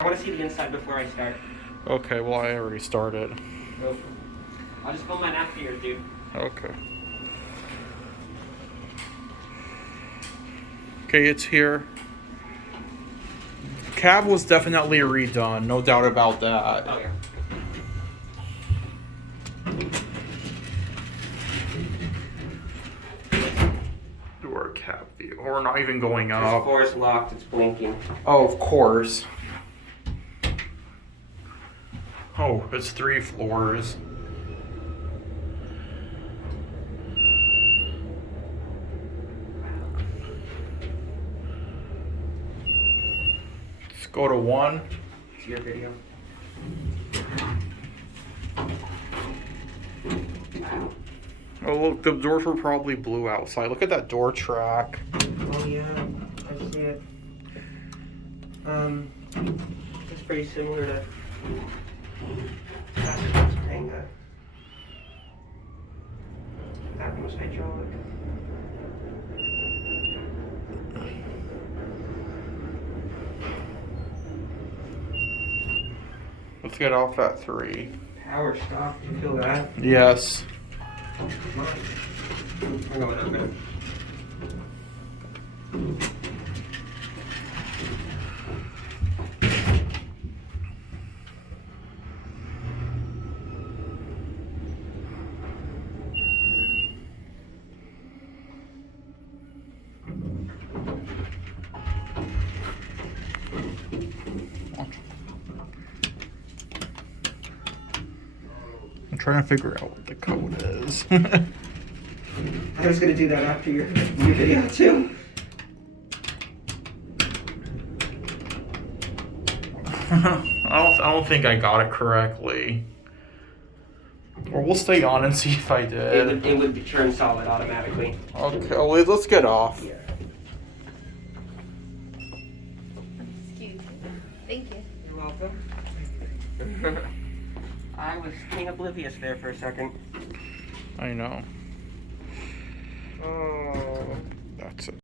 I want to see the inside before I start. Okay, well I already started. Go. I'll just film mine after yours, dude. Okay. Okay, it's here. Cab was definitely redone, no doubt about that. Oh, yeah. Door cab view. We're not even going This up. floor is locked. It's blinking. Oh, of course. Oh, it's 3 floors. Let's go to 1. It's your video. Oh, look, the doors were probably blue outside. Look at that door track. Oh, yeah. I see it. It's pretty similar to Topanga. That one was hydraulic. Let's get off at 3. Power stop. You feel that? Yes. Come on. I'm going up there. I'm trying to figure out what the code is. I was gonna do that after your video too. I don't think I got it correctly. Or we'll stay on and see if I did. It would turn solid automatically. Okay, well, let's get off. Yeah. Excuse me. Thank you. You're welcome. I was being oblivious there for a second. I know. Oh. That's it.